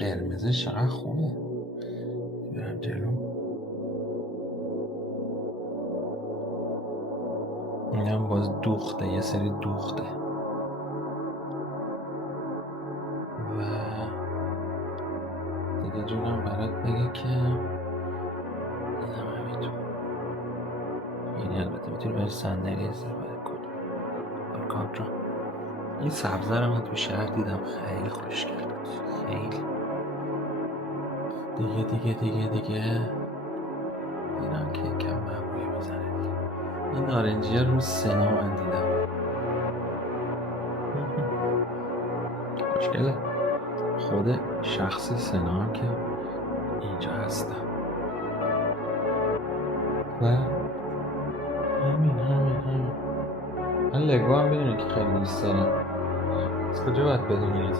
قرمزش چقدر خوبه. برم جلو. اینم باز دوخته، یه سری دوخته و دیگه جونم برات بگه که اینم همینطور. یعنی البته میتونی بری صندلی استفاده کنی با کامران. این سبزه رو من تو شهر دیدم، خیلی خوشگل بود، خیلی. دیگه اینم که کم معمولی میزنه دیگه. این نارنجی رو سنا من دیدم، خوشگله. خود شخص سنا هم که اینجا هستم و همین من لگو هم بدونی که خیلی دوست دارم. از کجا باید بدونی؟